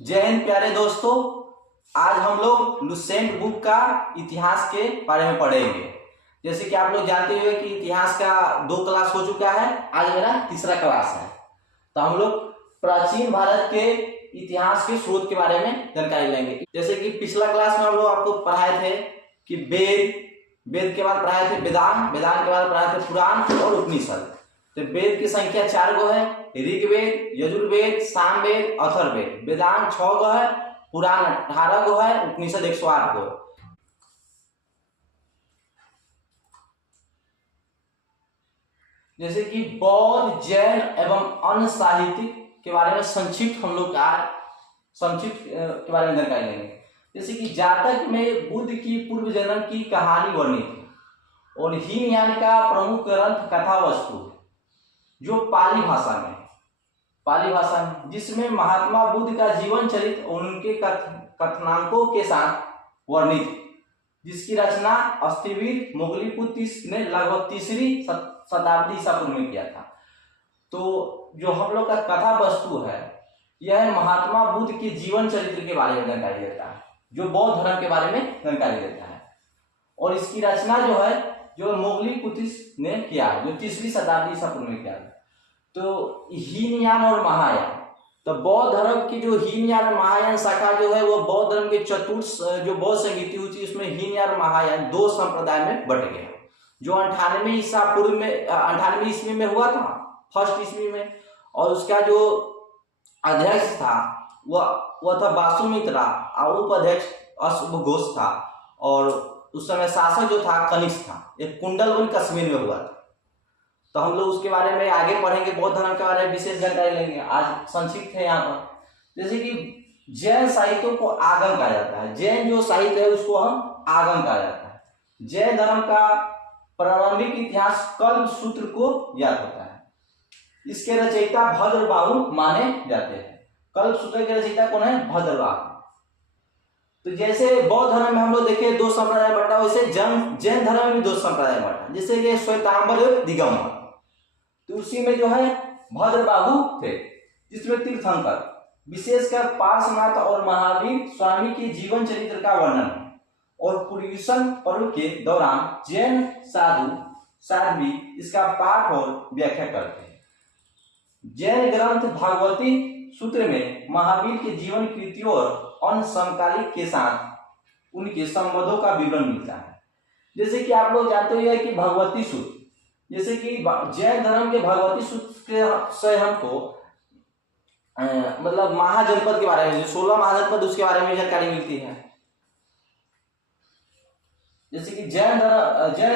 जय हिंद प्यारे दोस्तों। आज हम लोग लुसेंट बुक का इतिहास के बारे में पढ़ेंगे। जैसे कि आप लोग जानते हुए कि इतिहास का 2 क्लास हो चुका है, आज मेरा तीसरा क्लास है। तो हम लोग प्राचीन भारत के इतिहास के स्रोत के बारे में जानकारी लेंगे। जैसे कि पिछला क्लास में हम लोग आपको पढ़ाए थे कि वेद के बाद पढ़ाए थे वेदांत के बाद पढ़ाए थे पुराण और उपनिषद। तो वेद की संख्या 4 गो है, ऋग्वेद, यजुर्वेद, सामवेद, अथर्ववेद। वेदांत 6 गो है, पुराण 18 गो है, उपनिषद 108 गो। जैसे कि बौद्ध, जैन एवं अन्य साहित्यिक के बारे में संक्षिप्त के बारे में जानकारी लेंगे। जैसे कि जातक में बुद्ध की पूर्व जन्म की कहानी वर्णित है और हीनयान का प्रमुख ग्रंथ कथा वस्तु जो पाली भाषा में, जिसमें महात्मा बुद्ध का जीवन चरित्र और उनके कथनांकों के साथ वर्णित, जिसकी रचना अस्थिवीर मोगलीपुत्र ने लगभग 3री शताब्दी ईसा पूर्व में किया था। तो जो हम लोग का कथा वस्तु है, यह महात्मा बुद्ध के जीवन चरित्र के बारे में जानकारी देता है, जो बौद्ध धर्म के बारे में जानकारी देता है। और इसकी रचना जो है जो मोगलीपुत्र ने किया है, जो 3री शताब्दी ईसा पूर्व में किया है। तो हीनयान और महायान, तो बौद्ध धर्म की जो हीनयान और महायान शाखा जो है वो बौद्ध धर्म के चतुर्थ जो बौद्ध संगीति हुई थी, उसमें हीनयान और महायान 2 संप्रदाय में बट गए, जो 98 ईसा पूर्व में 98 ईस्वी में हुआ था, फर्स्ट ईस्वी में। और उसका जो अध्यक्ष था वह था वासुमित्रा और उपाध्यक्ष अश्वघोष था, और उस समय शासक जो था कनिष्क था। एक कुंडलवन कश्मीर में हुआ था। तो हम लोग उसके बारे में आगे पढ़ेंगे, बौद्ध धर्म के बारे में विशेष जानकारी लेंगे। आज संक्षिप्त है यहाँ पर। जैसे कि जैन साहित्य को आगम कहा जाता है, जैन जो साहित्य है उसको हम आगम कहा जाता है। जैन धर्म का प्रारंभिक इतिहास कल्प सूत्र को ज्ञात होता है। इसके रचयिता भद्रबाहु माने जाते हैं। कल्प सूत्र के रचयिता कौन है? भद्रबाहु। तो जैसे बौद्ध धर्म में हम लोग देखे 2 संप्रदाय बटा, वैसे जैन धर्म में भी 2 संप्रदाय बटा, जैसे कि श्वेतांबर और दिगंबर। तो उसी में जो है भद्रबाहु थे, जिसमें तीर्थंकर विशेषकर पार्श्वनाथ और महावीर स्वामी के जीवन चरित्र का वर्णन है। और पुरुषन पर्व के दौरान जैन साध्वी इसका पाठ और व्याख्या करते हैं। जैन ग्रंथ भागवती सूत्र में महावीर के जीवन कृतियों और अन्य समकालिक के साथ उनके संबंधों का विवरण मिलता है। जैसे कि आप लोग जानते हुए कि भगवती सूत्र, जैसे कि जैन धर्म के भगवती सूत्र से हमको मतलब महाजनपद के बारे में, जो 16 महाजनपद उसके बारे में जानकारी मिलती है। जैसे कि जैन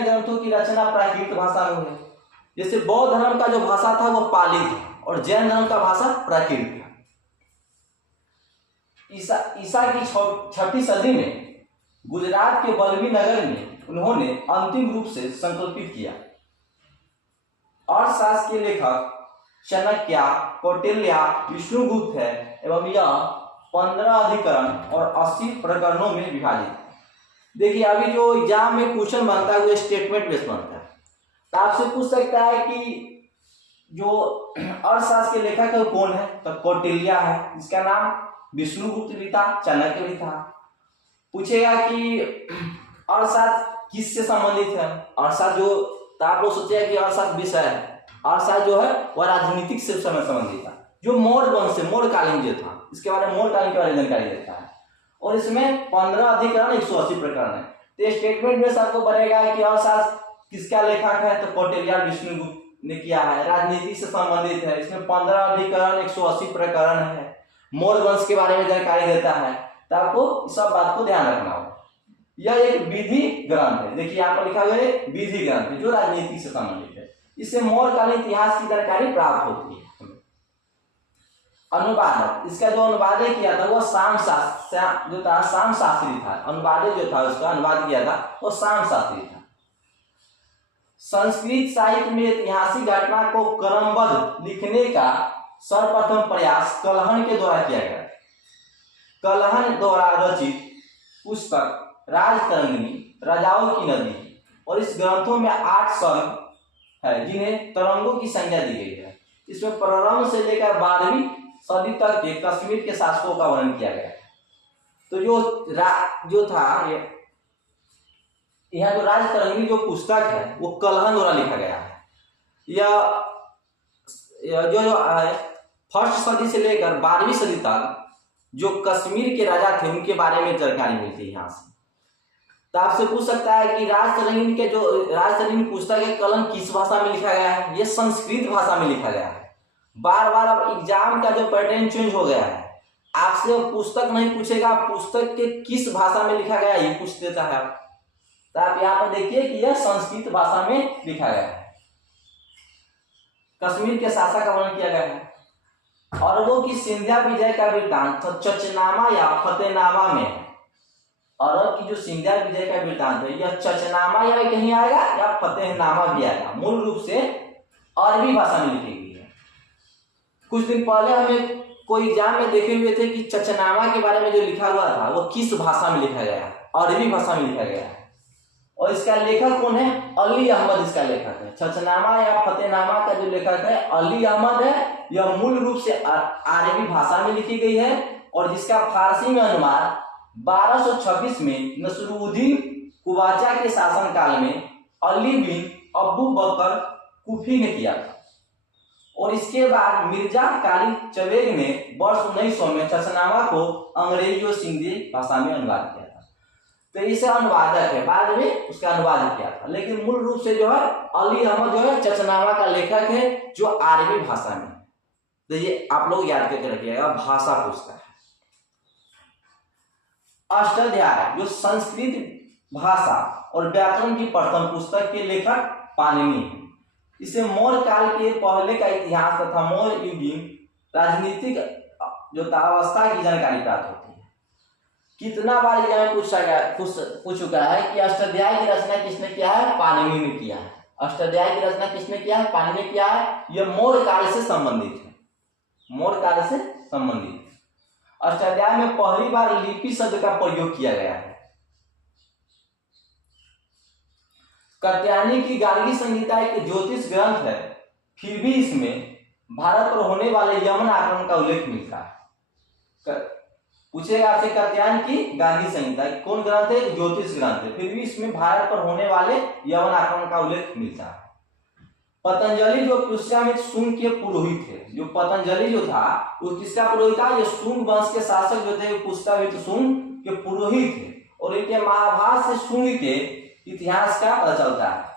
ग्रंथों की रचना प्राकृत भाषा में है। जैसे बौद्ध धर्म का जो भाषा था वो पाली था और जैन धर्म का भाषा प्राकृत था। ईसा की 6वीं सदी में गुजरात के बल्लभी नगर में उन्होंने अंतिम रूप से संकल्पित किया। अर्थशास्त्र के लेखक चाणक्य, कौटिल्य, विष्णुगुप्त है एवं यह 15 अधिकरण और 80 प्रकरणों में विभाजित है। देखिए अभी जो एग्जाम में क्वेश्चन बनता है वो स्टेटमेंट बेस्ड बनता है। तो आपसे पूछ सकता है कि जो अर्थशास्त्र के लेखक है कौन है? तो कौटिल्य है, जिसका नाम विष्णुगुप्त भी था, चाणक्य भी था। पूछेगा कि अर्थशास्त्र किससे संबंधित है? अर्थशास्त्र जो तो आप लोग सोचेगा कि अर्थशास्त्र विषय है, अर्थशास्त्र जो है वह राजनीतिक से संबंधित था, जो मौर्य वंश से मौर्यकालीन जो था, इसके बारे में मौर्यकालीन के बारे में जानकारी देता है। और इसमें 15 अधिकरण 180 प्रकरण है। तो स्टेटमेंट में आपको बनेगा कि अर्थशास्त्र किसका लेखक है? तो कौटिल्य विष्णुगुप्त ने किया है, राजनीति से संबंधित है। इसमें 15 अधिकरण 180 प्रकरण है, मौर्य वंश के बारे में जानकारी देता है। तो आपको इस सब बात को ध्यान रखना होगा। यह एक विधि ग्रंथ है। देखिए यहाँ पर लिखा हुआ है विधि ग्रंथ है, जो राजनीति से संबंधित है। इससे मौर्यकालीन इतिहास की जानकारी प्राप्त होती है। अनुवादक, इसका जो अनुवाद किया था वो शाम शास्त्री था। अनुवादक जो था उसका अनुवाद किया था वो शाम शास्त्री था। संस्कृत साहित्य में ऐतिहासिक घटना को क्रमबद्ध लिखने का सर्वप्रथम प्रयास कलहन के द्वारा किया गया। कलहन द्वारा रचित पुस्तक राजतरंगिणी, राजाओं की नदी, और इस ग्रंथों में 8 सर्ग है जिन्हें तरंगों की संज्ञा दी गई है। इसमें प्रारंभ से लेकर 12वीं सदी तक के कश्मीर के शासकों का वर्णन किया गया है। तो जो था यहाँ जो राजतरंगिणी जो पुस्तक है वो कलहन द्वारा लिखा गया है। यह जो फर्स्ट सदी से लेकर 12वीं सदी तक जो कश्मीर के राजा थे उनके बारे में जानकारी मिलती है यहाँ से। तो आपसे पूछ सकता है कि राजतरंगिणी पुस्तक है कलहन किस भाषा में लिखा गया है? ये संस्कृत भाषा में लिखा गया है। बार बार अब एग्जाम का जो पैटर्न चेंज हो गया है, आपसे पुस्तक नहीं पूछेगा, पुस्तक के किस भाषा में लिखा गया ये पूछ देता है। तो आप यहाँ पर देखिए कि यह संस्कृत भाषा में लिखा गया है। कश्मीर के शासक का वर्णन किया गया है। अरबों की सिंधिया विजय का वृत्तांत चचनामा या फतेहनामा में है। अरब की जो सिंधिया विजय का वृत्तांत है यह चचनामा या कहीं आएगा या फतेहनामा भी आएगा। मूल रूप से अरबी भाषा में लिखी गई है। कुछ दिन पहले हमें कोई एग्जाम में देखे हुए थे कि चचनामा के बारे में जो लिखा हुआ था वो किस भाषा में लिखा गया है? अरबी भाषा में लिखा गया है। और इसका लेखक कौन है? अली अहमद इसका लेखक है। चचनामा या फतेहनामा का जो लेखक है अली अहमद है। यह मूल रूप से अरबी भाषा में लिखी गई है और जिसका फारसी में अनुवाद 1226 में नसरुद्दीन कुवाचा के शासनकाल में अली बिन अबू बकर कुफी ने किया था। और इसके बाद मिर्जा काली चबेग ने वर्ष 1900 में चचनामा को अंग्रेजी और सिंधी भाषा में अनुवाद किया था। तो इसे अनुवादक है, बाद में उसका अनुवाद किया था, लेकिन मूल रूप से जो है अली अहमद जो है चचनामा का लेखक है जो अरबी भाषा में। तो ये आप लोग याद करके रखिएगा, भाषा पूछता है। अष्टाध्याय जो संस्कृत भाषा और व्याकरण की प्रथम पुस्तक के लेखक पाणिनि है। इसे मौर्य काल के पहले का इतिहास तथा मौर्य युगीन राजनीतिक जो अवस्था की जानकारी प्राप्त होती है। कितना बार यह पूछ चुका है कि अष्टाध्याय की रचना किसने किया है? पाणिनि ने किया है। अष्टाध्याय की रचना किसने किया है? पाणिनि ने किया है। यह मौर्य काल से संबंधित है, मौर्य काल से संबंधित है। अष्टाध्याय में पहली बार लिपि शब्द का प्रयोग किया गया है। कात्यायनी की गार्गी संहिता एक ज्योतिष ग्रंथ है, फिर भी इसमें भारत पर होने वाले यमन आक्रमण का उल्लेख मिलता है। पूछेगा आपसे कात्यायनी की गार्गी संहिता कौन ग्रंथ है? ज्योतिष ग्रंथ है, फिर भी इसमें भारत पर होने वाले यमन आक्रमण का उल्लेख मिलता है। पतंजलि जो पुष्यमित शुंग के पुरोहित थे, जो पतंजलि जो था वो किसका पुरोहित था? ये शुंग वंश के शासक जो थे पुष्यमित शुंग के पुरोहित थे। और इनके महाभारत से शुंग के इतिहास का पता चलता है।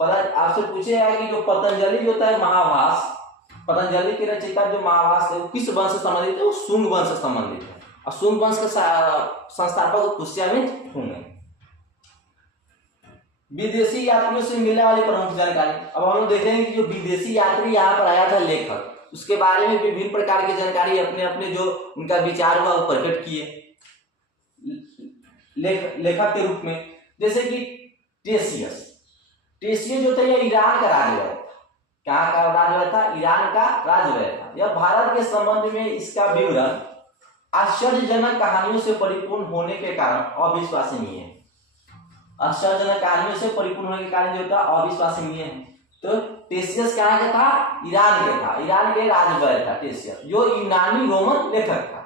आपसे पूछेगा कि जो पतंजलि जो था महाभास, पतंजलि के रचयिता जो महाभास थे वो किस वंश से संबंधित है? वो शुंग वंश से संबंधित है। और शुंग वंश के संस्थापक पुष्यमित शुंग है। विदेशी यात्रियों से मिलने वाली प्रमुख जानकारी। अब हम लोग देख रहे हैं कि जो विदेशी यात्री यहाँ पर आया था लेखक, उसके बारे में विभिन्न प्रकार की जानकारी अपने अपने जो उनका विचार हुआ वो प्रकट किए लेखक के रूप में। जैसे कि टेसियस जो था यह ईरान का राजवय था। कहाँ का राजवय था? ईरान का राजवय था। यह भारत के संबंध में इसका विवरण आश्चर्यजनक कहानियों से परिपूर्ण होने के कारण अविश्वसनीय है। आश्चर्यजनक कहानियों से परिपूर्ण होने के कारण जो था अविश्वसनीय है। तो टेसियस कहाँ का था? ईरान के था, ईरान के राजवय था टेसियस, जो यूनानी रोमन लेखक था।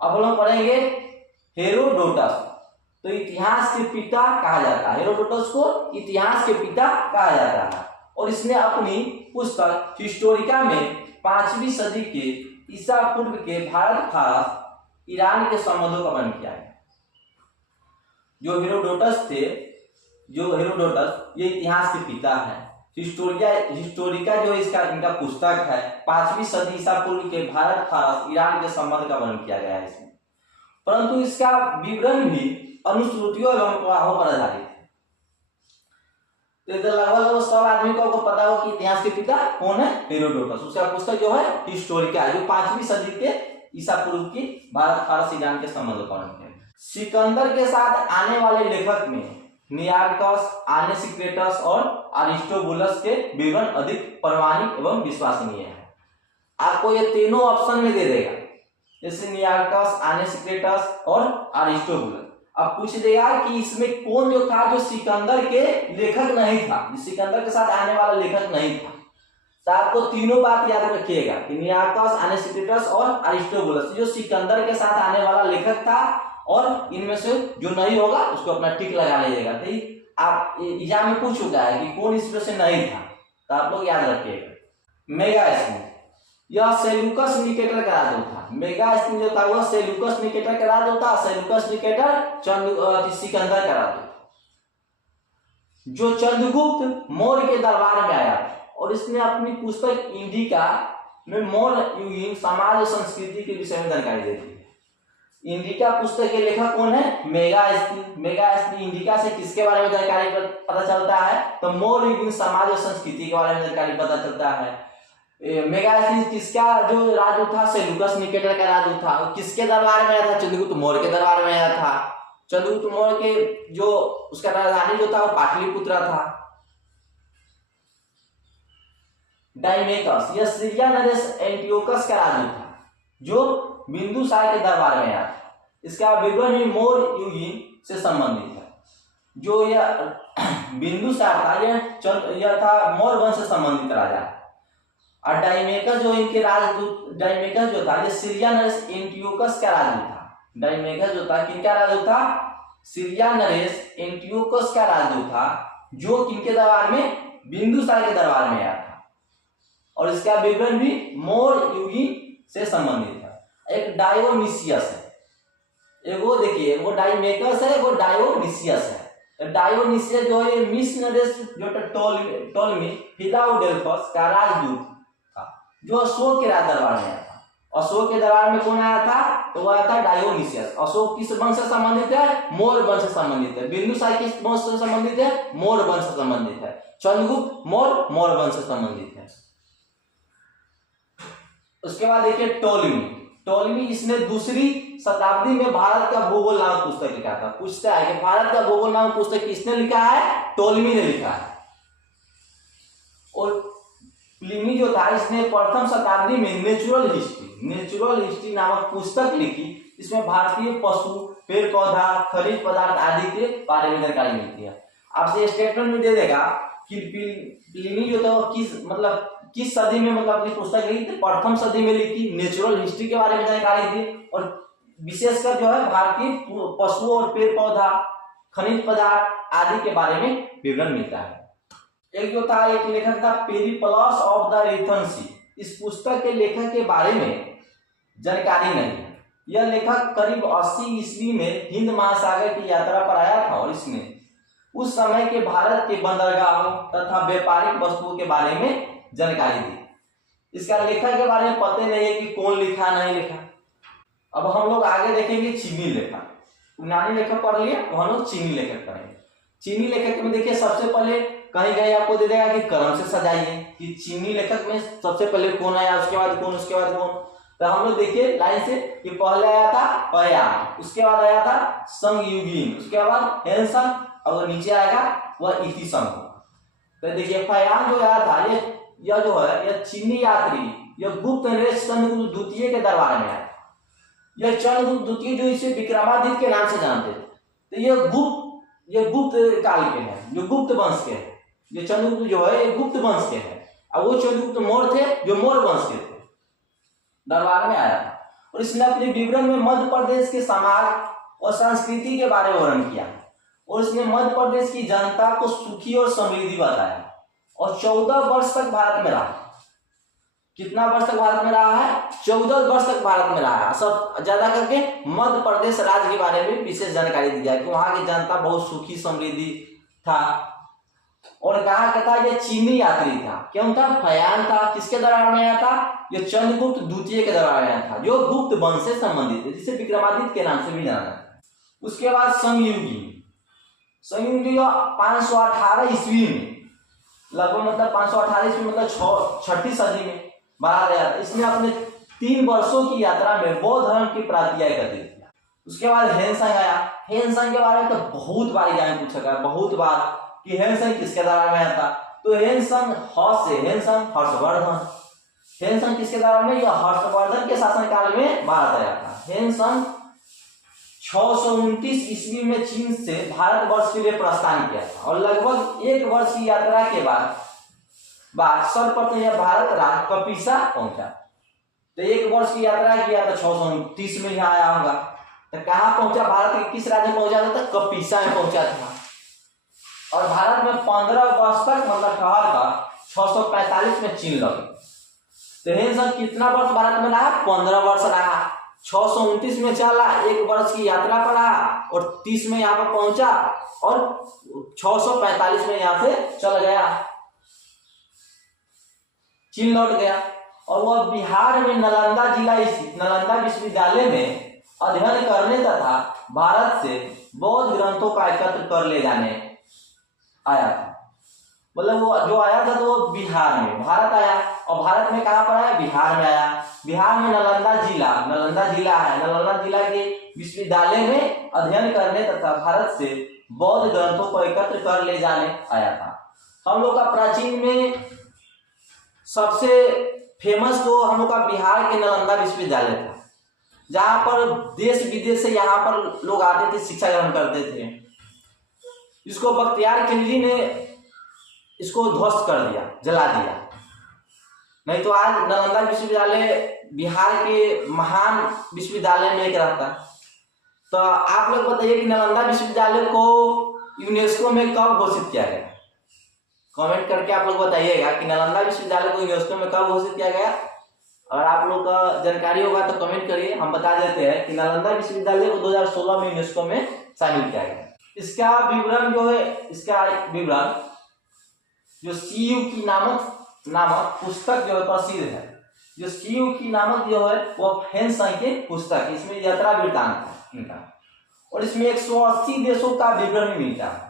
अब हम लोग पढ़ेंगे हेरोडोटस। तो इतिहास के पिता कहा जाता है, हेरोडोटस को इतिहास के पिता कहा जाता है। और इसने अपनी पुस्तक हिस्टोरिका में 5वीं सदी के ईसा पूर्व के भारत फारस ईरान के संबंधों का वर्णन किया है। जो हेरोडोटस थे, जो हेरोडोटस ये इतिहास के पिता है। हिस्टोरिका जो इनका पुस्तक है 5वीं सदी ईसा पूर्व के भारत फारस ईरान के संबंध का वर्णन किया गया है इसमें। परंतु इसका विवरण भी अनुश्रुतियों एवं प्रवाहों पर आधारित है। तो लगभग सब आदमी को पता हो कि इतिहास के पिता कौन है? हेरोडोटस। उसका पुस्तक जो है हिस्टोरिका है, जो 5वीं सदी के ईसा पूर्व की भारत फारस ईरान के संबंध पर है। सिकंदर के साथ आने वाले लेखक में नियार्कस, आनेसिक्रेटस और अरिस्टोबुलस के विवरण अधिक प्रामाणिक एवं विश्वसनीय है। आपको ये तीनों ऑप्शन में दे देगा, जैसे नियार्कस, आनेसिक्रेटस और अरिस्टोबुलस। अब पूछ देगा कि इसमें कौन जो था जो सिकंदर के लेखक नहीं था, सिकंदर के साथ आने वाला लेखक नहीं था। तो आपको तीनों बात याद रखिएगा कि नियार्कस, अनिसिक्रेटस और अरिस्टोबुलस, जो सिकंदर के साथ आने वाला लेखक था, और इनमें से जो नहीं होगा उसको अपना टिक लगा लीजिएगा। तो आप एग्जाम में पूछ चुका है कि कौन इसमें से नहीं था, तो आप लोग याद रखिएगा। मेगास्थनीज, यह सेल्यूकस निकेटर का राजदूत था। मेगास्थनीज जो था वह सेल्यूकस निकेटर का राजदूत था। सेल्यूकस निकेटर सिकंदर का राजदूत, जो चंद्रगुप्त मौर्य के दरबार में आया और इसने अपनी पुस्तक इंडिका में मौर्य युगीन समाज और संस्कृति के विषय में जानकारी देती है। इंडिका पुस्तक के लेखक कौन है? मेगास्थनी। मेगास्थनी इंडिका से किसके बारे में जानकारी पता चलता है? तो मौर्य युगीन समाज और संस्कृति के बारे में जानकारी पता चलता है। मेगास्थनी किसका जो राजदूत था? सेल्यूकस निकेटर का राजदूत था। किसके दरबार में आया था? चंद्रगुप्त मौर्य के दरबार में आया था। चंद्रगुप्त मौर्य के जो उसका राजधानी जो था वो पाटलिपुत्र था। डाइमेकस, यह सीरिया नरेश एंटियोकस का राजदूत था, जो बिंदुसार के दरबार में आया था। इसका विवरण भी मौर्य युगीन से संबंधित है। जो यह बिंदुसार था यह था मौर्य वंश से संबंधित राजा। और डाइमेकस जो इनके राजदूत, डाइमेकस जो था ये सीरिया नरेश एंटियोकस का राजदूत था। डाइमेकस जो था किनका राजदूत था? सीरिया नरेश एंटियोकस का राजदूत था, जो किनके दरबार में? बिंदुसार के दरबार में आया था। और इसका विवरण भी मौर्य युगीन से संबंधित है। एक डायोनिसियस है, एगो देखिए वो डाइमेकस है, वो डायोनिसियस है। डायोनिसियस जो है मिस्र नरेश जो टोलमी फिलाडेल्फस का राजदूत था, जो अशोक के राज दरबार में आया था। अशोक के दरबार में कौन आया था? तो वह आया था डायोनिसियस। अशोक किस वंश से संबंधित है? मौर्य वंश से संबंधित है। बिंदुसार किस वंश से संबंधित है? मौर्य वंश से संबंधित है। चंद्रगुप्त मौर्य वंश से संबंधित है। उसके बाद देखिए टोलमी, इसने दूसरी शताब्दी में भारत का भूगोल नामक पुस्तक लिखा था। पूछता है कि भारत का भूगोल नामक पुस्तक किसने लिखा है? टोलमी ने लिखा है। और प्लिनी जो था इसने प्रथम शताब्दी में नेचुरल हिस्ट्री नामक पुस्तक लिखी। इसमें भारतीय पशु, पेड़ पौधा, खनिज पदार्थ आदि के बारे में जानकारी मिलती है। आपसे स्टेटमेंट में दे देगा कि प्लिनी जो था किस सदी में अपनी पुस्तक लिखी थी? प्रथम सदी में लिखी। नेचुरल हिस्ट्री के बारे में जानकारी दी और विशेषकर जो है भारतीय पशुओं और पेड़ पौधा, खनिज पदार्थ आदि के बारे में विवरण मिलता है। एक जो था, एक लेखक था पेरिप्लस ऑफ द रीथन सी। इस पुस्तक के लेखक के बारे में जानकारी नहीं है। यह लेखक करीब 80 ईस्वी में हिंद महासागर की यात्रा पर आया था और इसने उस समय के भारत के बंदरगाहों तथा व्यापारिक वस्तुओं के बारे में जानकारी दी। इसका लेखक के बारे में पता नहीं है कि कौन लिखा नहीं लिखा। अब हम लोग आगे देखेंगे चीनी लेखक। यूनानी लेखक पढ़ लिए, तो हम लोग चीनी लेखक पढ़ेंगे। चीनी लेखक में देखिए सबसे पहले कहीं कहीं आपको दे देगा कि क्रम से सजाइए कि चीनी लेखक में सबसे पहले कौन आया, उसके बाद कौन, उसके बाद कौन। तो हम लोग देखिए लाइन से कि पहले आया था पयान, उसके बाद आया था संगयुगीन, उसके बाद हेनसन, और नीचे आएगा वह इतिसंग। तो देखिए पयान जो आया था यह जो है यह चीनी यात्री, यह गुप्त नरेश चंद्रगुप्त द्वितीय के दरबार में आया। यह चंद्रगुप्त द्वितीय जो इसे विक्रमादित्य के नाम से जानते थे। तो यह गुप्त काल के हैं, जो गुप्त वंश के हैं। ये चंद्रगुप्त जो है ये गुप्त वंश के हैं, और वो चंद्रगुप्त मौर्य थे जो मौर्य वंश के थे। दरबार में आया था और इसने अपने विवरण में मध्य प्रदेश के समाज और संस्कृति के बारे में वर्णन किया और इसने मध्य प्रदेश की जनता को सुखी और समृद्धि बताया और 14 वर्ष तक भारत में रहा। कितना वर्ष तक भारत में रहा है? 14 वर्ष तक भारत में रहा है। सब ज्यादा करके मध्य प्रदेश राज्य के बारे में विशेष जानकारी दी जाए कि वहां की जनता बहुत सुखी समृद्धि था। और कहा कहता ये चीनी यात्री था। क्यों था? फयान था। किसके दरबार में आया था? ये चंद्रगुप्त द्वितीय के दरबार में आया था, जो गुप्त वंश से संबंधित है, जिसे विक्रमादित्य के नाम से भी जाना है। उसके बाद संयुगी 518 ईस्वी में, लगभग 518 ईस्वी मतलब 6ठी सदी में मारा गया था। इसने अपने 3 वर्षों की यात्रा में बौद्ध धर्म की प्राप्तियां एकत्रित किया। उसके बाद हेनसंग आया। हेनसंग के बारे में तो बहुत बार एग्जाम पूछा गया, बहुत बार, कि हेनसंग किसके दरबार में आया था? तो हेनसंग हर्षवर्धन। हेनसंग किसके दरबार में? यह हर्षवर्धन के शासनकाल में भारत आया था। हेनसंग 629 ईस्वी में चीन से भारतवर्ष के लिए प्रस्थान किया था और लगभग 1 वर्ष की यात्रा के बाद बाद सर्वप्रथम यह भारत राज्य कपिसा पहुंचा। तो 1 वर्ष की यात्रा किया तो 629 में यहाँ आया होगा। तो कहाँ पहुंचा, भारत के किस राज्य में पहुंचा था? कपिसा में पहुंचा था। और भारत में 15 वर्ष तक मतलब ठहर कर 645 में चीन लगे। तो हेनसन कितना वर्ष भारत में रहा? 15 वर्ष रहा। 629 में चला, 1 वर्ष की यात्रा पर रहा और 30 में यहाँ पर पहुंचा और 645 में यहाँ से चला गया, चीन लौट गया। और वह बिहार में नालंदा जिला स्थित नालंदा विश्वविद्यालय में अध्ययन करने तथा भारत से बौद्ध ग्रंथों का एकत्र कर ले जाने आया था। मतलब वो जो आया था तो वो बिहार में, भारत आया। और भारत में कहाँ पर आया? बिहार में आया। बिहार में नालंदा जिला है, नालंदा जिला के विश्वविद्यालय में अध्ययन करने तथा भारत से बौद्ध ग्रंथों को एकत्र कर ले जाने आया था। हम लोग का प्राचीन में सबसे फेमस तो हम लोग का बिहार के नालंदा विश्वविद्यालय था, जहाँ पर देश विदेश से यहाँ पर लोग आते थे, शिक्षा ग्रहण करते थे। इसको बख्तियार खिलजी ने इसको ध्वस्त कर दिया, जला दिया। नहीं तो आज नालंदा विश्वविद्यालय बिहार के महान विश्वविद्यालय में एक रहता। तो आप लोग बताइए कि नालंदा विश्वविद्यालय को यूनेस्को में कब घोषित किया गया? कमेंट करके आप लोग बताइएगा कि नालंदा विश्वविद्यालय को यूनेस्को में कब घोषित किया गया। अगर आप लोग का जानकारी होगा तो कमेंट करिए, हम बता देते हैं कि नालंदा विश्वविद्यालय को 2016 में यूनेस्को में शामिल किया गया। इसका विवरण जो है, इसका विवरण जो सीयू की नामक पुस्तक जो है प्रसिद्ध है, जो सीयू की नामक जो है वो हेनसन की पुस्तक, इसमें यात्रा वृत्तांत है इनका। और इसमें 180 देशों का विवरण भी मिलता है।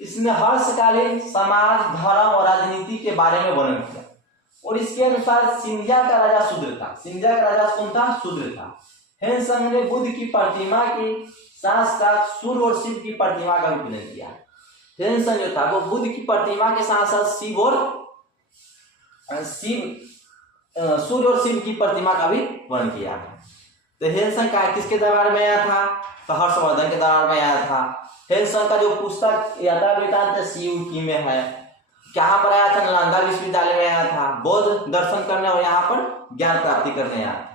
इसने हर्षकालीन समाज, धर्म और राजनीति के बारे में वर्णन किया। और इसके अनुसार सिंधिया का राजा शूद्र था। सिंधिया का राजा कौन था? शूद्र था। हेनसन ने बुद्ध की प्रतिमा के साथ साथ सूर्य और शिव की प्रतिमा का भी पूजन किया। हेनसन जो था वो बुद्ध की प्रतिमा के साथ साथ सूर्य और शिव की प्रतिमा का भी वर्णन किया। तो हेनसन का किसके दरबार में आया था? तो हर्षवर्धन के दरबार में आया था। हेनसन का जो पुस्तक यात्रा वृत्तांत सीयू में है, कहाँ पर आया था? नालंदा विश्वविद्यालय में आया था, बौद्ध दर्शन करने और यहाँ पर ज्ञान प्राप्ति करने आया था।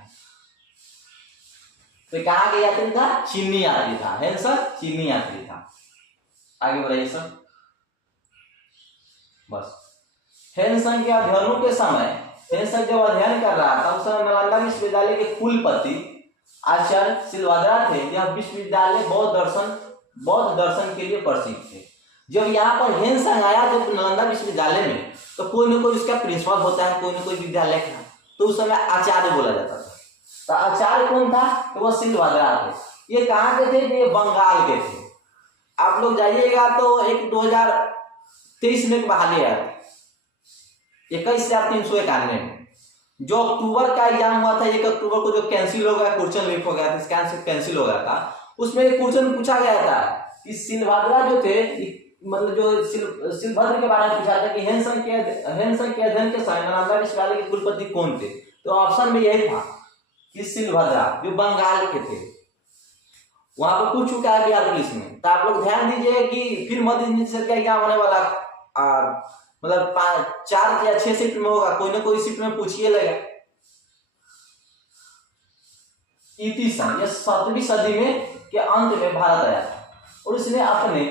तो कहाँ के यात्री था? चीनी यात्री था। हेनसन चीनी यात्री था। आगे बढ़ाइए सर। बस हेनसन के अध्ययनों के समय, हेनसन जब अध्ययन कर रहा था उस समय नालंदा विश्वविद्यालय के कुलपति आचार्य सिलभद्रा थे। यह विश्वविद्यालय बौद्ध दर्शन के लिए प्रसिद्ध थे। जब यहाँ पर हेनसन आया तो नालंदा विश्वविद्यालय में, तो कोई ना कोई उसका प्रिंसिपल होता है, कोई ना कोई विद्यालय का, तो उस समय आचार्य बोला जाता था। तो आचार्य कौन था? तो वह सिलभद्रा थे। ये कहाँ के थे? ये बंगाल के थे। आप लोग जाइएगा तो 2023 में बहाली आया 21,391 में। जो अक्टूबर का एग्जाम हुआ था, 1 अक्टूबर को जो कैंसिल हो गया, क्वेश्चन लीक हो गया था, इसका आंसर कैंसिल हो गया था, उसमें एक क्वेश्चन पूछा गया था कि सिलभद्रा जो थे, मतलब जो सिलभद्र के बारे में पूछा था कि हेनसन के अध्ययन के समय नालंदा विश्वविद्यालय के कुलपति कौन थे? तो ऑप्शन में यही था कि सिलभद्रा, जो बंगाल के थे। वहां पर पूछ चुका है बिहार पुलिस में। तो आप लोग ध्यान दीजिए कि फिर मध्य निरीक्षक का एग्जाम होने वाला, मतलब 4 या 6 सीट में होगा, कोई ना कोई सीट में पूछिए लगा। ईतीसन, यह 7वीं सदी में के अंत में भारत आया था और उसने अपने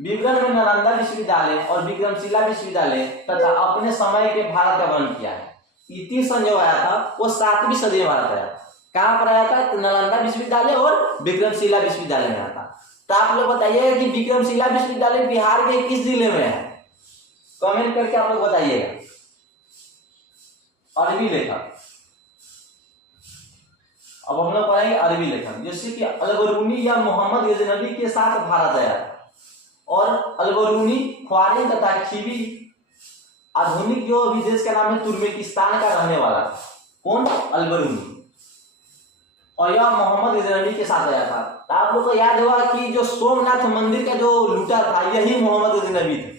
विवरण में नालंदा विश्वविद्यालय और विक्रमशिला विश्वविद्यालय तथा अपने समय के भारत का वर्णन किया है। ईतीसन जो आया था वो 7वीं सदी में भारत आया था। कहाँ पर आया था? नालंदा विश्वविद्यालय और विक्रमशिला विश्वविद्यालय में आया था। तो आप लोग बताइएगा कि विक्रमशिला विश्वविद्यालय बिहार के किस जिले में है? कमेंट करके आप लोग बताइएगा। अरबी लेखक, अब हम लोग पढ़ेंगे अरबी लेखक, जैसे कि अलबरूनी या मोहम्मद गजनवी के साथ भारत आया था। और अलबरूनी ख्वारिज तथा खीवी आधुनिक जो अभी देश का नाम है तुर्कमेनिस्तान का रहने वाला था। कौन? अलबरूनी। और यह मोहम्मद गजनवी के साथ आया था। तो आप लोग को याद होगा कि जो सोमनाथ मंदिर का जो लूटा था यही मोहम्मद गजनवी थे,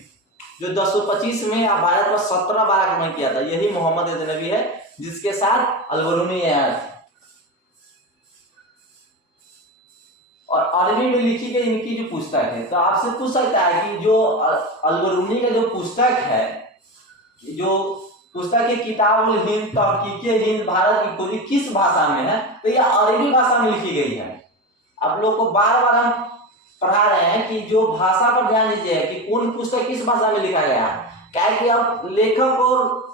जो 1025 में भारत पर 17 बार आक्रमण किया था। यही मोहम्मद गजनवी है जिसके साथ अलबरूनी आया था। और अरबी में लिखी गई इनकी जो पुस्तक है, तो आपसे पूछ सकता है कि जो अलबरूनी का जो पुस्तक है, जो पुस्तक की किताब हिंद तहकीके हिंद भारत की खोजी किस भाषा में है, तो यह अरबी भाषा में लिखी गई है। आप लोग को बार बार हम पढ़ा रहे हैं कि जो भाषा पर ध्यान दीजिए कि कौन पुस्तक किस भाषा में लिखा गया है। क्या है कि अब लेखक और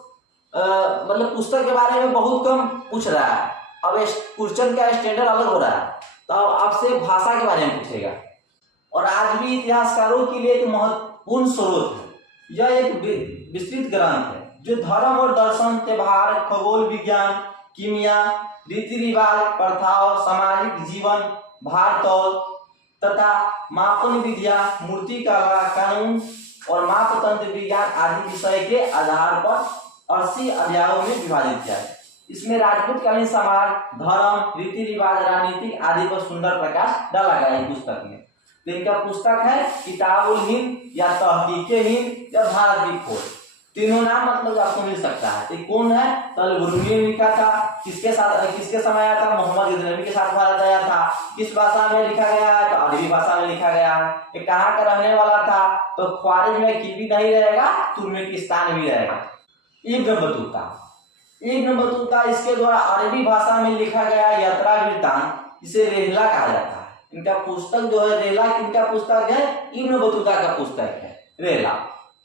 मतलब पुस्तक के बारे में बहुत कम पूछ रहा है, अब क्वेश्चन का स्टैंडर्ड अलग हो रहा है, तो अब आपसे भाषा के बारे में पूछेगा। और आज भी इतिहासकारों के लिए एक महत्वपूर्ण स्रोत है। यह एक विस्तृत ग्रंथ है जो धर्म और दर्शन, त्योहार, खगोल विज्ञान, कीमिया, रीति रिवाज, प्रथाओं, सामाजिक जीवन, भारतौल तथा मापन विधियां, मूर्ति कला, कानून और मापतंत्र विज्ञान आदि विषय के आधार पर 80 अध्यायों में विभाजित किया है। इसमें राजपूत कालीन समाज, धर्म, रीति रिवाज, राजनीतिक आदि पर सुंदर प्रकाश डाला गया है पुस्तक में। तो इनका पुस्तक है किताबुल हिंद या तहकीके हिंद या भारत की खोज। तीनों नाम मतलब आपको मिल सकता है। ये कौन है? तो अल-बरूनी ने लिखा था। किसके साथ, किसके समय आया था? मोहम्मद गजनवी के साथ भारत आया था। किस भाषा में लिखा गया है? तो अरबी भाषा में लिखा गया है। ये कहाँ का रहने वाला था? तो ख्वारिज में किबी नहीं रहेगा, तुर्कमेनिस्तान भी रहेगा। इब्न बतूता इसके द्वारा अरबी भाषा में लिखा गया यात्रा वृत्तांत, इसे रेहला कहा जाता है। इनका पुस्तक जो है रेहला, इनका पुस्तक है इब्न बतूता का पुस्तक है रेहला।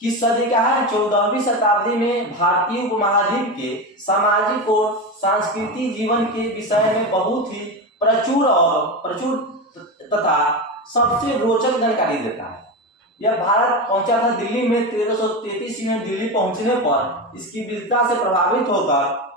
किस सदी का है? 14वीं शताब्दी में भारतीय उपमहाद्वीप के सामाजिक और सांस्कृतिक जीवन के विषय में बहुत ही प्रचुर तथा सबसे रोचक जानकारी देता है। यह भारत पहुंचा था दिल्ली में 1333 में। दिल्ली पहुंचने पर इसकी विविधता से प्रभावित होकर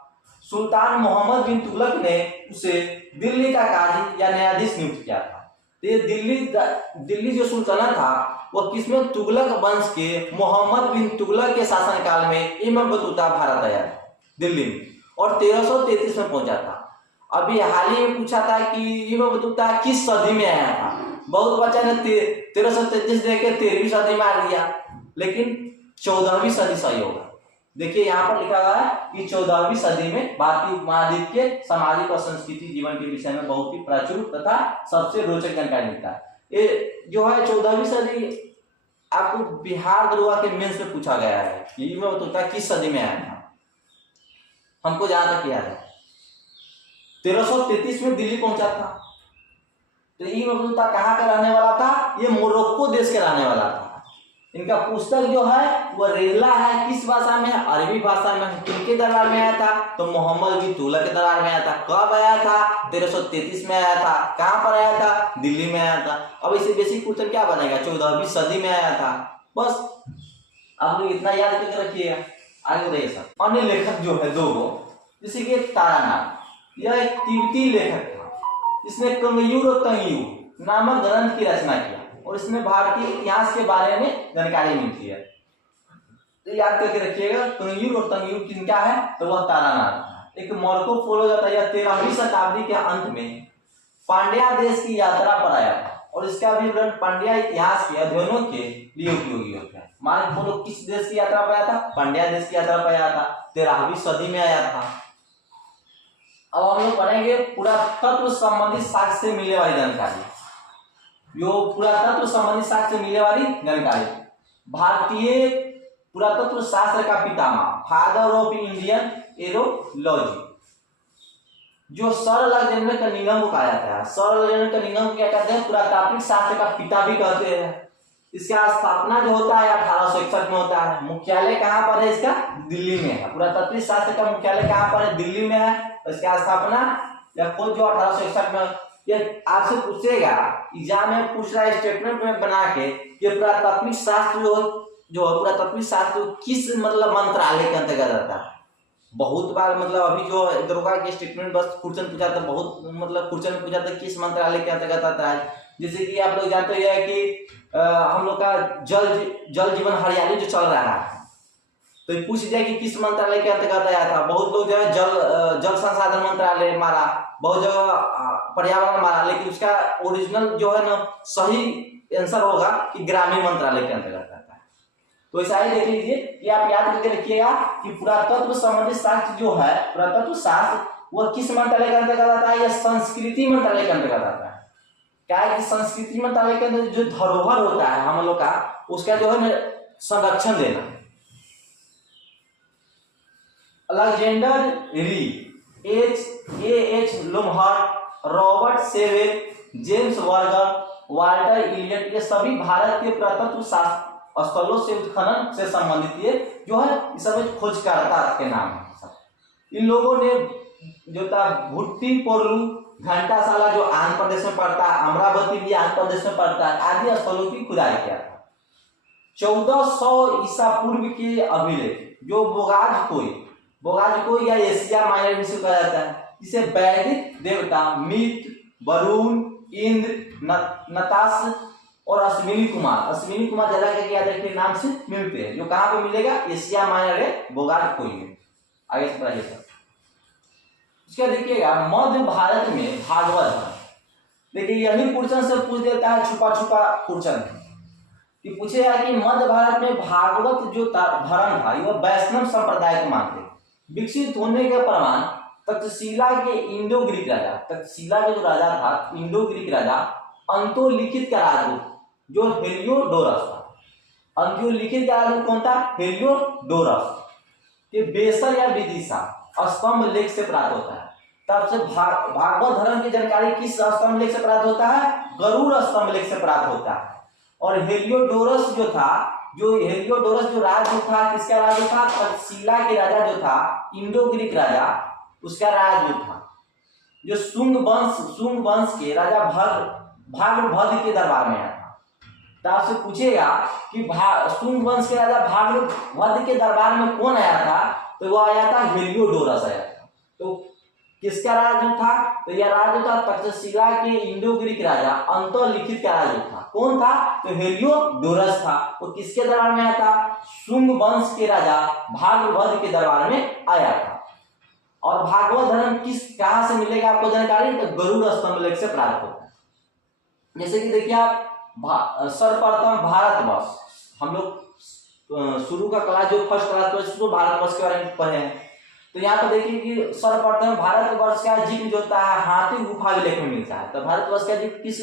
सुल्तान मोहम्मद बिन तुगलक ने उसे दिल्ली का काजी या न्यायाधीश नियुक्त किया था। तो ये दिल्ली जो सुल्तानत था वह किसमें? तुगलक वंश के मोहम्मद बिन तुगलक के शासनकाल में इब्न बतूता भारत आया दिल्ली में और 1333 में पहुंचा था। अभी हाल ही में पूछा था कि इब्न बतूता किस सदी में आया था। बहुत बच्चा ने 1333 देके 13वीं सदी में आ दिया, लेकिन 14वीं सदी सही होगा। देखिए यहाँ पर लिखा हुआ है कि 14वीं सदी में भारतीय उपमहाद्वीप के सामाजिक और सांस्कृतिक जीवन के विषय में बहुत ही प्रचुर तथा सबसे रोचक जानकारी मिलता है। ये जो है 14वीं सदी आपको बिहार दरोगा के मेंस में पूछा गया है कि इब्न बतूता किस सदी में आया था। हमको जहां तक याद है 1333 में दिल्ली पहुंचा था। तो इब्न बतूता कहाँ का रहने वाला था? ये मोरक्को देश के रहने वाला था। इनका पुस्तक जो है वह रेहला है। किस भाषा में? अरबी भाषा में। किनके दरबार में आया था? तो मोहम्मद बिन तुगलक के दरबार में आया था। कब आया था? 1333 में आया था। कहाँ पर आया था? दिल्ली में आया था। अब इसे बेसिक क्वेश्चन क्या बनेगा? 14वीं सदी में आया था। बस आप लोग इतना याद करके रखिएगा, आगे बढ़िए सर। अन्य लेखक जो है दो, जैसे कि तारानाथ, यह एक तिब्बती लेखक था। इसने कंगयूर और तंगयूर नामक ग्रंथ की रचना किया और इसमें भारतीय इतिहास के बारे में जानकारी मिलती है। तो याद करके रखिएगा कंगयूर और तंगयूर किनका है? तो वह तारानाथ। एक मार्को पोलो जाता है 13वीं शताब्दी के अंत में पांड्या देश की यात्रा पर आया था और इसका विवरण पांड्या इतिहास के अध्ययनों के लिए उपयोगी होता है। मार्को पोलो किस देश की यात्रा पर आया था? पांड्या देश की यात्रा पर आया था। 13वीं सदी में आया था। अब हम लोग पढ़ेंगे पुरातत्व संबंधित साक्ष्य से मिलने वाली जानकारी। जो पुरातत्व संबंधित साक्ष्य से मिलने वाली जानकारी, भारतीय पुरातत्व शास्त्र का पितामह, फादर ऑफ इंडियन एरोलॉजी, जो सर अलेक्जेंडर कनिंघम को कहा जाता है। सर अलेक्जेंडर कनिंघम को क्या कहते हैं? पुरातात्विक शास्त्र का पिता भी कहते हैं। इसका स्थापना जो होता है 1861 में होता है। मुख्यालय कहाँ पर है इसका? दिल्ली में है। पुरातात्विक शास्त्र का मुख्यालय कहाँ पर है? दिल्ली में है। इसका स्थापना या खोज जो 1861 में। ये आपसे पूछेगा एग्जाम में, पूछ रहा है स्टेटमेंट में बना के कि पुरातात्विक शास्त्र जो पुरातात्विक शास्त्र किस मतलब मंत्रालय के अंतर्गत आता है। बहुत बार मतलब अभी जो दरोगा के स्टेटमेंट बस क्वेश्चन पूछा था, बहुत मतलब क्वेश्चन पूछा था किस मंत्रालय के अंतर्गत आता है। जैसे कि आप लोग जानते हैं कि हम लोग का जल जीवन हरियाली जो चल रहा है, तो पूछ जाए कि किस मंत्रालय के अंतर्गत आया था। बहुत लोग जो है जल संसाधन मंत्रालय मारा, बहुत जगह पर्यावरण मारा, लेकिन उसका ओरिजिनल जो है ना सही आंसर होगा कि ग्रामीण मंत्रालय के अंतर्गत आता है। तो ऐसा ही देख लीजिए कि आप याद करके रखिएगा कि पुरातत्व संबंधित शास्त्र जो है, पुरातत्व शास्त्र वह किस मंत्रालय के अंतर्गत आता है? या संस्कृति मंत्रालय के अंतर्गत आता है। क्या है कि संस्कृति मंत्रालय के अंदर जो धरोहर होता है हम लोग का, उसका जो है संरक्षण देना। अलेक्जेंडर री, H लुमहर्ट, रॉबर्ट सेवेल, जेम्स वर्गर, वाल्टर इलियट, ये सभी भारत के पुरातत्व स्थलों से उत्खनन से संबंधित ये जो है इस सब खोजकर्ता के नाम है। इन लोगों ने जो था भुट्टी पोर्लू, घंटाशाला जो आंध्र प्रदेश में पड़ता है, अमरावती भी आंध्र प्रदेश में पड़ता है, आदि स्थलों की खुदाई किया था। 1400 ईसा पूर्व के अभिलेख जो बोगाज कोई या एशिया माइनर जिसे कहा जाता है, जिसे वैदिक देवता मित, वरुण, इंद्र, नतास और अश्विनी कुमार ज्यादा करके याद रखिए नाम से मिलते हैं, जो कहाँ पे मिलेगा, एशिया माइनर है बोगाज कोई में। आगे से पढ़ाइए सर। उसका देखिएगा मध्य भारत में भागवत धर्म, देखिए यही क्वेश्चन से पूछ देता है, छुपा क्वेश्चन कि पूछेगा कि मध्य भारत में भागवत जो धर्म था वह वैष्णव संप्रदाय को मानते, विकसित होने के प्रमाण तक्षशिला के इंडो ग्रीक राजा, तक्षशिला का जो राजा था इंडो ग्रीक राजा अंतोलिखित का राजदूत जो हेलियोडोरस था। अंतोलिखित का राजदूत कौन था, हेलियोडोरस, के बेसर या विदिशा स्तंभ लेख से प्राप्त होता है। तब से भागवत धर्म की जानकारी किस स्तंभ लेख से प्राप्त होता है, गरुड़ स्तंभ लेख से प्राप्त होता है। और हेलियोडोरस जो राजदूत था, किसका राजदूत था, तक्षशिला के राजा जो था इंडो ग्रीक राजा, उसका राजदूत था, जो शुंग वंश के राजा भागभद्र के दरबार में आया था। तो आपसे पूछेगा कि शुंग वंश के राजा भागभद्र के दरबार में कौन आया था, तो वो आया था हेलियोडोरस आया था। तो किसका राजदूत था, तो यह राजदूत था तक्षशिला के इंडो ग्रीक राजा अंतोलिखित का राजदूत था। कौन था, तो हेलियोडोरस था। वो किसके दरबार में आया था, शुंग वंश के राजा भागभद्र के दरबार में आया था। और भागवत धर्म कहां से मिलेगा आपको जानकारी, तो गरुड़ स्तंभ लेख से प्राप्त होता है। जैसे कि देखिए आप सर्वप्रथम भारतवर्ष, हम लोग शुरू का क्लास जो फर्स्ट क्लास उसको भारतवर्ष के बारे में पढ़े हैं। तो यहाँ पर देखिए कि सर्वप्रथम भारतवर्ष का जिक्र जो होता है हाथी गुफा अभिलेख में मिलता है। तो भारतवर्ष का जिक्र किस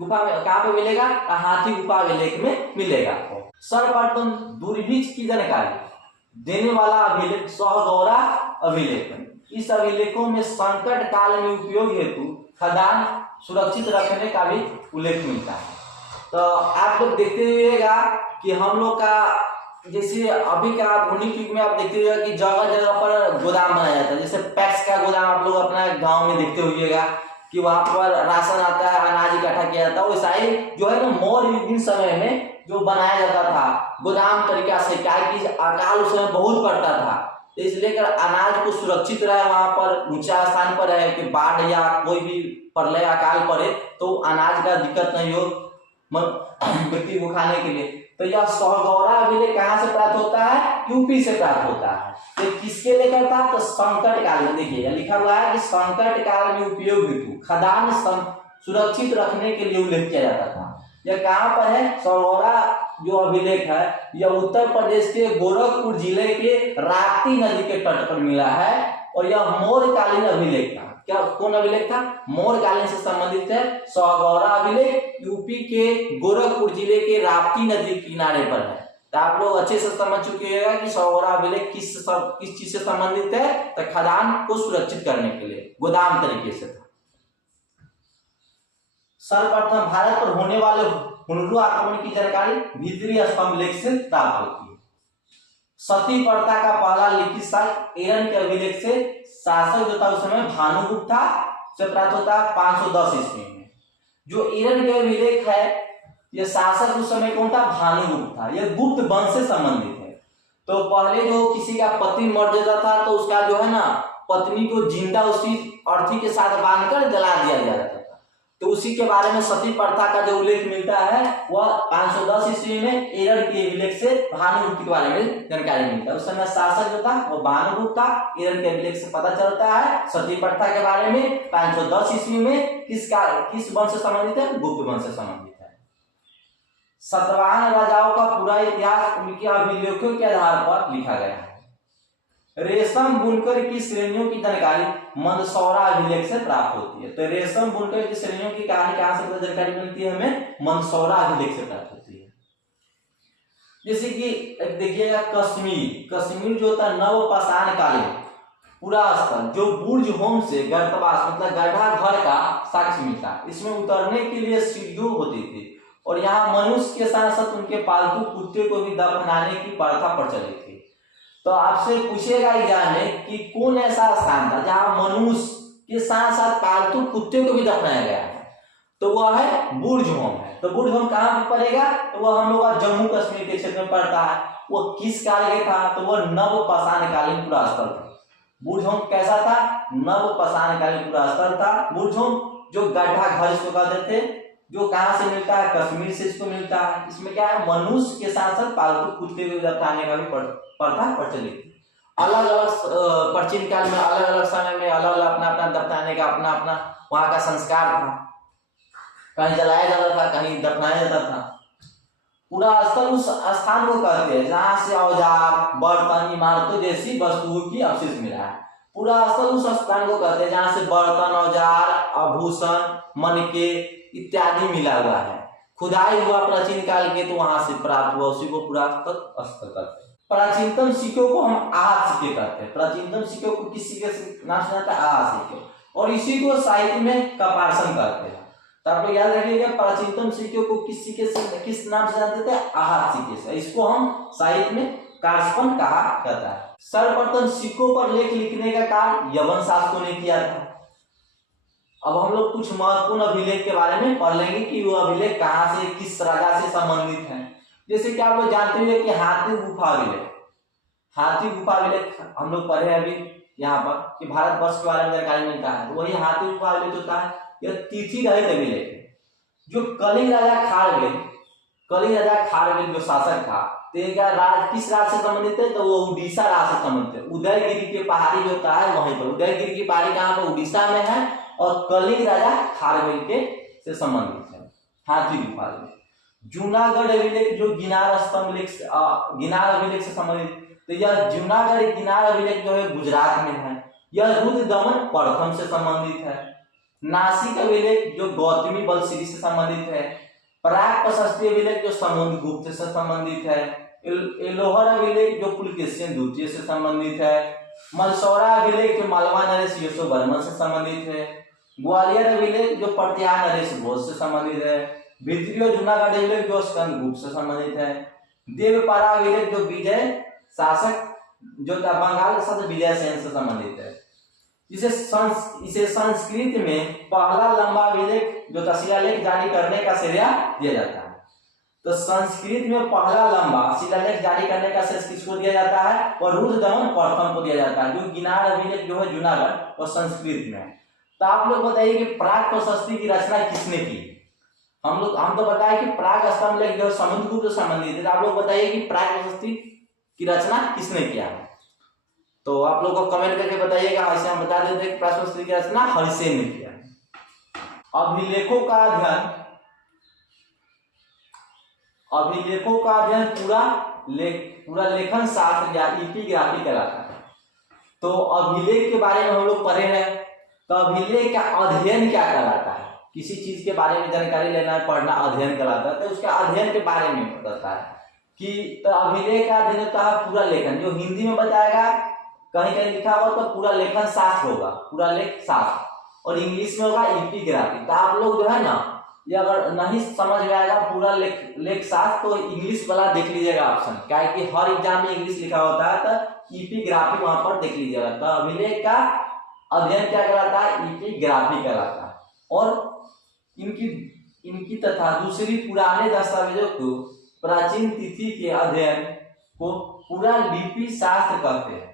गुफा में, कहाँ पे मिलेगा, हाथी गुफा अभिलेख में मिलेगा। सर्वप्रथम दुर्भिक्ष की जानकारी देने वाला अभिलेख सहगौरा अभिलेख। इस अभिलेखों में संकट काल में उपयोग हेतु खदान सुरक्षित रखने का भी उल्लेख मिलता है। तो आप लोग देखते हुएगा कि हम लोग का जैसे अभी का आधुनिक युग में आप देखते हुएगा कि जगह जगह पर गोदाम बनाया जाता है। जैसे पैक्स का गोदाम आप लोग अपना गांव में देखते हुएगा कि वहां पर राशन आता है, अनाज इकट्ठा किया जाता है। वैसा ही जो है ना मौर्य युग समय में जो बनाया जाता था गोदाम तरीका से, क्या कि अकाल उस समय बहुत पड़ता था, तो इसलिए कर अनाज को सुरक्षित रहे, वहां पर ऊंचा स्थान पर रहे कि बाढ़ या कोई भी प्रलय अकाल पड़े तो अनाज का दिक्कत नहीं हो व्यक्ति को खाने के लिए। तो यह सहगौरा अभिलेख कहाँ से प्राप्त होता है, यूपी से प्राप्त होता है। तो किसके लेकर था, तो संकट काल में, देखिए लिखा हुआ है कि संकट काल में उपयोग हेतु खदान सुरक्षित रखने के लिए उल्लेख किया जाता था। यह कहाँ पर है, सहगौरा जो अभिलेख है यह उत्तर प्रदेश के गोरखपुर जिले के राप्ती नदी के तट पर मिला है। और यह मौर्यकालीन अभिलेख था। क्या कौन अभिलेख था, मौर्यकालीन से संबंधित है। सहगौरा अभिलेख यूपी के गोरखपुर जिले के राप्ती नदी के किनारे पर है। तो आप लोग अच्छे से समझ चुके हैं कि सहगौरा अभिलेख किस चीज से संबंधित है, तो खदान को सुरक्षित करने के लिए गोदाम तरीके से था। सर्वप्रथम भारत पर होने वाले हुनरू आक्रमण की जानकारी भीतरी स्तंभ लेख से प्राप्त होती है। सती प्रथा का पहला लिखित साक्ष्य एरन के अभिलेख से, शासक जो था उस समय भानुगुप्त था, से प्राप्त होता है 510 ईस्वी में। जो एरन के अभिलेख है यह शासक उस समय कौन था, भानुगुप्त था। यह गुप्त वंश से संबंधित है। तो पहले जो किसी का पति मर जाता था तो उसका जो है ना पत्नी को जिंदा उसी अर्थी के साथ बांधकर जला दिया जाता था। तो उसी के बारे में सती प्रथा का जो उल्लेख मिलता है वह 510 ईस्वी में एरन के अभिलेख से भानुगुप्त के बारे में जानकारी मिलता है। उस समय शासक जो था वो भानुगुप्त था। एरन के अभिलेख से पता चलता है सती प्रथा के बारे में 510 ईस्वी में किस वंश से संबंधित है, गुप्त वंश से संबंधित है। सतवाहन राजाओं का पूरा इतिहास उनके अभिलेखों के आधार पर लिखा गया है। रेशम बुनकर की श्रेणियों की जानकारी मंदसौरा अभिलेख से प्राप्त होती है। तो रेशम बुनकर की श्रेणियों की कहानी कहां से जानकारी मिलती है, हमें मंदसौरा अभिलेख से प्राप्त होती है। जैसे कि देखिएगा कश्मीर जो था नवपाषाण कालीन पूरा स्थल जो बुर्ज होम से गर्तवास मतलब गड्ढा घर का साक्ष्य मिलता है। इसमें उतरने के लिए सीढ़ियां होती थी और यहाँ मनुष्य के साथ साथ उनके पालतू कुत्ते को भी दफनाने की प्रथा प्रचलित थी। तो आपसे पूछेगा एग्जाम में कि कौन ऐसा स्थान था जहाँ मनुष्य के साथ साथ पालतू कुत्ते को भी दफनाया गया है, तो वह है बुर्ज होम है। तो बुर्ज होम कहाँ पे पड़ेगा, तो वह हम लोग जम्मू कश्मीर के क्षेत्र में पड़ता है। वो किस काल के था, तो वह नवपाषाणकालीन पुरा स्थल था। बुर्ज होम कैसा था, नवपाषाणकालीन पुरा स्थल था। बुर्ज होम जो गड्ढा घर इसको कहते थे, जो कहाँ से मिलता है, कश्मीर से इसको मिलता है। इसमें क्या है, मनुष्य के साथ साथ पालतू कुत्ते को दफनाने का भी प्रथा प्रचलित। अलग अलग प्राचीन काल में अलग अलग समय में अलग अलग अपना अपना दफनाने का अपना अपना वहां का संस्कार था। कहीं जलाया जाता था, कहीं दफनाया जाता था। पूरा स्थल उस स्थान को कहते हैं जहां से औजार, बर्तन, इमारतों जैसी वस्तुओं की अवशेष मिला है। पूरा स्थल उस स्थान को कहते हैं जहां से बर्तन, औजार, आभूषण, मनके इत्यादि मिला हुआ है। खुदाई हुआ प्राचीन काल के तो वहां से प्राप्त हुआ, उसी को पुरातत्व स्थल कहते हैं। प्राचीनतम सिक्कों को हम आहत सिक्के कहते हैं। प्राचीनतम सिक्कों को किस सिक्के से नाम से जाता है, आहत सिक्के, और इसी को साहित्य में कपार्सन कहते हैं। तो आप लोग याद रखिएगा प्राचीनतम सिक्कों को किस सिक्के से किस नाम से जानते थे, आहत सिक्के से। इसको हम साहित्य में कार्सन कहा जाता है। सर्वप्रथम सिक्कों पर लेख लिखने का काम यवन शासकों ने किया था। अब हम लोग कुछ महत्वपूर्ण अभिलेख के बारे में पढ़ लेंगे कि वो अभिलेख कहाँ से किस राजा से संबंधित है। जैसे कि आप लोग जानते हुए कि हाथी गुफा अभिलेख, हाथी गुफा अभिलेख हम लोग पढ़े अभी यहाँ पर कि भारतवर्ष के बारे में जानकारी मिलता है, तो वही हाथी गुफा अभिलेख होता है। यह तिथि रहित अभिलेख है। जो कलिंग राजा खारवेल जो शासक था, तेरा राज किस राज से संबंधित है, तो वो उड़ीसा राज से संबंधित है। उदयगिरी की पहाड़ी जो होता है वहीं पर, उदयगिरी की पहाड़ी कहाँ पर, उड़ीसा में है, और कलिंग राजा खारवेल के से संबंधित है हाथी गुफा अभिलेख। जूनागढ़ अभिलेख जो गिनार स्तंभ लेख गिनार अभिलेख से संबंधित, तो यह जूनागढ़ गिनार अभिलेख जो है गुजरात में है। यह रुद्र दमन प्रथम से संबंधित है। नासिक अभिलेख जो गौतमी बलसिरी से संबंधित है। प्राग प्रशस्ति अभिलेख जो समुद्रगुप्त से संबंधित है। एलोहर अभिलेख जो पुलकेशिन द्वितीय से संबंधित है। मलसौरा अभिलेख जो मालवा नरेश यशोवर्मन से संबंधित है। ग्वालियर अभिलेख जो प्रतिहार नरेश घोष से संबंधित है। भित्रियो जूनागढ़ अभिलेख जो स्कंदगुप्त से संबंधित है। देवपारा अभिलेख जो विजय शासक जो बंगाल के साथ विजय सेन से संबंधित है। इसे संस्कृत में पहला लंबा अभिलेख जो शिलालेख जारी करने का श्रेय दिया जाता है। तो संस्कृत में पहला लंबा शिलालेख जारी करने का श्रेय किसको दिया जाता है, और रुद्र दमन प्रथम को दिया जाता है। जो गिनार अभिलेख जो है जूनागढ़ और संस्कृत में। तो आप लोग बताइए कि प्राग प्रशस्ति की रचना किसने की। हम तो बताए कि प्राग स्तंभ लेख जो समुद्रगुप्त से संबंधित है। आप लोग बताइए कि प्राग प्रशस्ति की रचना किसने किया है, तो आप लोग को कमेंट करके बताइएगा। ऐसे हम बता देते हैं कि प्राग प्रशस्ति की रचना हरिसेन ने किया। अभिलेखों का अध्ययन पूरा लेखन शास्त्र या एपिग्राफी कहलाता है। तो अभिलेख के बारे में हम लोग पढ़े हैं। तो अभिलेख का अध्ययन क्या कहलाता है, किसी चीज के बारे में जानकारी लेना पढ़ना अध्ययन कहलाता है। तो उसके अध्ययन के बारे में बताता है कि तो अभिलेख का अध्ययन होता है पूरा लेखन। जो हिंदी में बताएगा कहीं कहीं लिखा हुआ तो पूरा लेखन शास्त्र होगा, पूरा लेख शास्त्र, और इंग्लिश में होगा एपिग्राफी। तो आप लोग जो है ना, ये अगर नहीं समझ में आएगा पूरा लेख शास्त्र तो इंग्लिश वाला देख लीजिएगा ऑप्शन, क्या है कि हर एग्जाम में इंग्लिश लिखा होता है, तो एपिग्राफी वहां पर देख लीजिएगा। तो अभिलेख का अध्ययन क्या कहलाता है, एपिग्राफी कहलाता है। और इनकी तथा दूसरी पुराने दस्तावेजों को प्राचीन तिथि के अध्ययन को पूरा लिपि शास्त्र कहते हैं।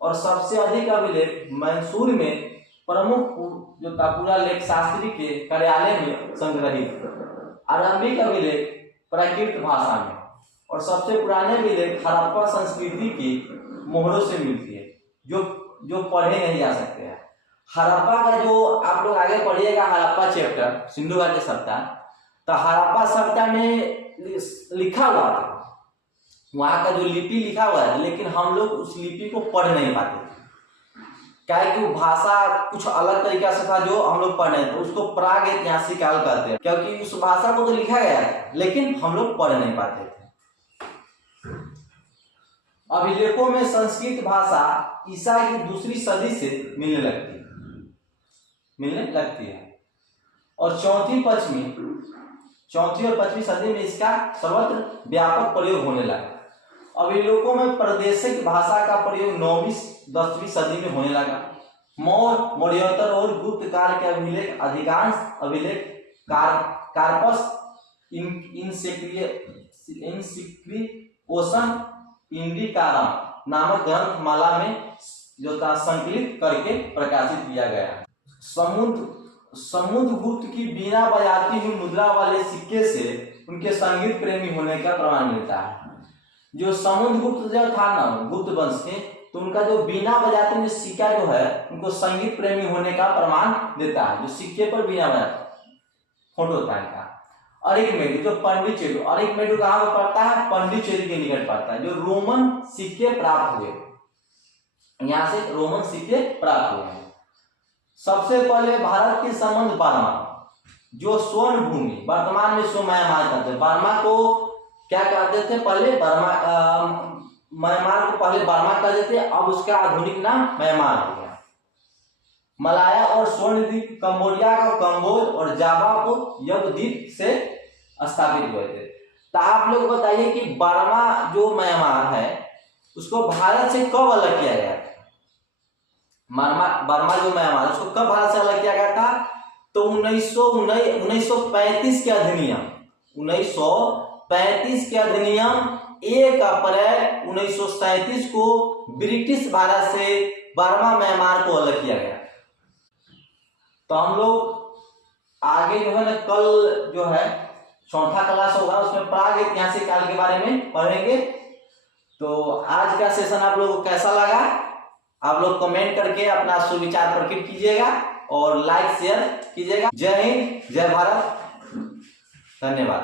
और सबसे अधिक अभिलेख मैसूर में प्रमुख जो था पूरा लेख शास्त्री के कार्यालय में संग्रहित। आरंभिक अभिलेख प्राकृत भाषा में, और सबसे पुराने अभिलेख हड़प्पा संस्कृति की मोहरों से मिलती है, जो पढ़े नहीं जा सकते हैं। हड़प्पा का जो आप लोग आगे पढ़िएगा, हड़प्पा चैप्टर सिंधु घाटी सभ्यता, तो हड़प्पा सभ्यता में लिखा हुआ था, वहां का जो लिपि लिखा हुआ है, लेकिन हम लोग उस लिपि को पढ़ नहीं पाते थे। क्या है कि वो भाषा कुछ अलग तरीका से था जो हम लोग पढ़ नहीं थे। उसको प्राग ऐतिहासिक काल कहते हैं, क्योंकि उस भाषा को तो लिखा गया है लेकिन हम लोग पढ़ नहीं पाते थे। अभिलेखों में संस्कृत भाषा ईसा की दूसरी सदी से मिलने लगती है और चौथी और पश्चिमी सदी में इसका सर्वत्र व्यापक प्रयोग होने लगा। अभिलेखों में प्रादेशिक भाषा का प्रयोग 9वीं-10वीं सदी में होने लगा। मौर्योत्तर और गुप्त काल के अभिलेख, अधिकांश अभिलेख कार्पस इंसिक्रियोसम इंडिकारम नामक ग्रंथमाला में जो था संकलित करके प्रकाशित किया गया। समुद्रगुप्त की बीना बजाती हुई मुद्रा वाले सिक्के से उनके संगीत प्रेमी होने का प्रमाण मिलता है। जो समुद्रगुप्त जो था ना गुप्त वंश के, तो उनका जो बीना बजाते हुए सिक्का जो है उनको संगीत प्रेमी होने का प्रमाण देता है। जो सिक्के पर बीना बजाता फोटो होता है इनका। अरिकमेडु जो पांडिचेरी, अरिकमेडु कहाँ पर पड़ता है? पांडिचेरी के निकट पड़ता है। जो रोमन सिक्के प्राप्त हुए, यहाँ से रोमन सिक्के प्राप्त हुए हैं। सबसे पहले भारत के संबंध बर्मा, जो स्वर्ण भूमि वर्तमान में सो म्यांमार कहते हैं। बर्मा को क्या कहते थे पहले? म्यांमार को पहले बर्मा कहते थे, अब उसका आधुनिक नाम म्यांमार हो गया। मलाया और स्वर्णद्वीप कंबोडिया का कंबोज और जावा को यवद्वीप से स्थापित हुए थे। तो आप लोग बताइए कि बर्मा जो म्यांमार है उसको भारत से कब अलग किया गया था? बर्मा जो म्यांमार उसको कब भारत से अलग किया गया था? तो 1935 के अधिनियम 1935 के अधिनियम 1 अप्रैल 1937 को ब्रिटिश भारत से बर्मा म्यांमार को अलग किया गया। तो हम लोग आगे जो है ना कल जो है चौथा क्लास होगा, उसमें प्रागैतिहासिक काल के बारे में पढ़ेंगे। तो आज का सेशन आप लोगों को कैसा लगा? आप लोग कमेंट करके अपना सुविचार प्रकट कीजिएगा और लाइक शेयर कीजिएगा। जय हिंद, जय भारत, धन्यवाद।